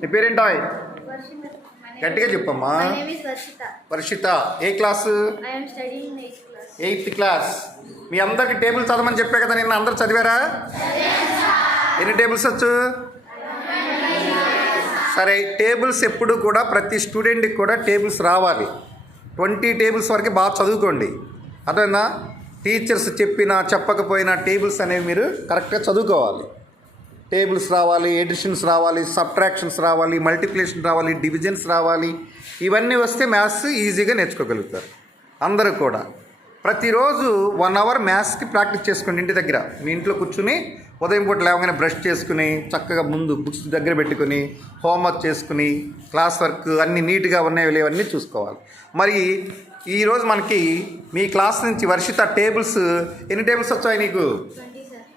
నీ పేరేంటాయ్? గట్టిగా చెప్పమ్మా. వర్షిత. ఏ క్లాసు? 8th class. మీ అందరికి టేబుల్ చదవమని చెప్పే కదా నిన్న, అందరు చదివారా? ఎన్ని టేబుల్స్ వచ్చు? సరే, టేబుల్స్ ఎప్పుడు కూడా ప్రతి స్టూడెంట్కి కూడా టేబుల్స్ రావాలి. 20 టేబుల్స్ వరకు బాగా చదువుకోండి. అర్థమైందా? టీచర్స్ చెప్పినా చెప్పకపోయినా టేబుల్స్ అనేవి మీరు కరెక్ట్గా చదువుకోవాలి. టేబుల్స్ రావాలి, ఎడిషన్స్ రావాలి, సబ్ట్రాక్షన్స్ రావాలి, మల్టిప్లికేషన్ రావాలి, డివిజన్స్ రావాలి. ఇవన్నీ వస్తే మ్యాథ్స్ ఈజీగా నేర్చుకోగలుగుతారు అందరూ కూడా. ప్రతిరోజు 1 అవర్ మ్యాథ్స్కి ప్రాక్టీస్ చేసుకోండి ఇంటి దగ్గర. మీ ఇంట్లో కూర్చుని ఉదయం పూట లేవగానే బ్రష్ చేసుకుని చక్కగా ముందు బుక్స్ దగ్గర పెట్టుకుని హోంవర్క్ చేసుకుని క్లాస్ వర్క్ అన్నీ నీట్గా ఉన్నాయి లేవన్నీ చూసుకోవాలి. మరి ఈరోజు మనకి మీ క్లాస్ నుంచి వర్షిత టేబుల్స్ ఎన్ని టేబుల్స్ వచ్చాయి నీకు?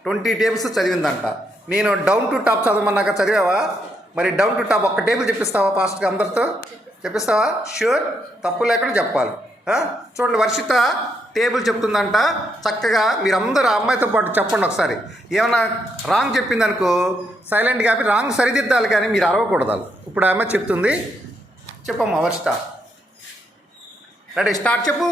20 టేబుల్స్ చదివిందంట. నేను డౌన్ టు టాప్ చదవమన్నాక చదివావా? మరి డౌన్ టు టాప్ ఒక్క టేబుల్ చెప్పిస్తావా? ఫాస్ట్గా అందరితో చెప్పిస్తావా? షూర్, తప్పు లేకుండా చెప్పాలి. చూడండి, వర్షిత టేబుల్ చెప్తుందంట. చక్కగా మీరందరూ ఆ అమ్మాయితో పాటు చెప్పండి ఒకసారి. ఏమన్నా రాంగ్ చెప్పిందనుకో సైలెంట్గా ఆపి రాంగ్ సరిదిద్దాలి, కానీ మీరు అరవకూడదు. ఇప్పుడు ఆ అమ్మాయి చెప్తుంది, చెప్పమ్మా వర్షిత. రెడీ, స్టార్ట్ చెప్పు.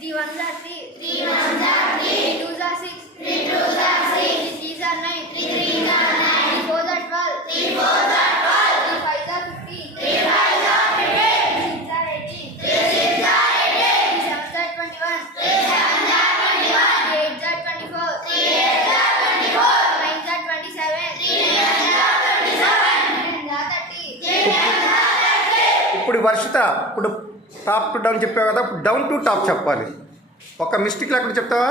3 1s are 3, 3 1s are 3, 3 2s are 6, 3 2s are 6, 3 3s are 9, 3 3s are 9, 3 4s are 12, 3 4s are 12, 3 5s are 15, 3 5s are 15, 3 6s are 18, 3 6s are 18, 3 7s are 21, 3 7s are 21, 3 8s are 24, 3 8s are 24, 3 9s are 27, 3 9s are 27, 3 10s are 30, 3 10s are 30. ఇప్పుడు వర్షిత, ఇప్పుడు top to down చెప్పావు కదా, ఇప్పుడు down to top చెప్పాలి. ఒక mistake లేకుండా చెప్తావా?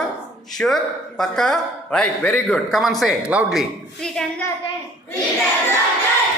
Sure, పక్కా, right, very good. Come on say loudly. 3 10s are 10, 3 10s are 10,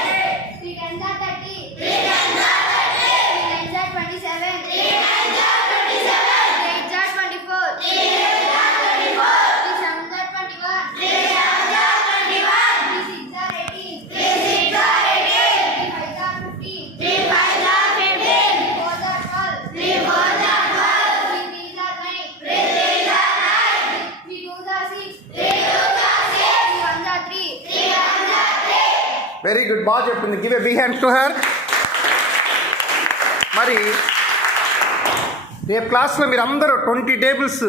3 10s are 30, 3 10s are 30, 3 9s are 27, 3 9s are 27, 3 8s are 24, 3 8s are 24, 3 7s are 21, 3 7s are 21, 3 6s are 18, 3 6s are 18, 3 5s are 15, 3 5s are 15, 3 4s are 12, 3 4s are 12, 3 3s are 9, 3 3s are 9, 3 2s are 6, 3 2s are 6, 3 1s are 3, 3 1s are 3. Very good, బాగా చెప్పింది. Give a big hand to her. మరి రేపు క్లాస్లో మీరు అందరూ 20 tables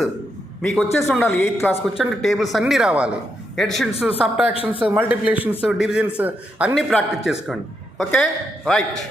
మీకు వచ్చేసి ఉండాలి. 8th క్లాస్కి వచ్చండి, టేబుల్స్ అన్నీ రావాలి. ఎడిషన్స్, సబ్ట్రాక్షన్స్, మల్టిప్లికేషన్స్, డివిజన్స్ అన్నీ ప్రాక్టీస్ చేసుకోండి. Okay, right.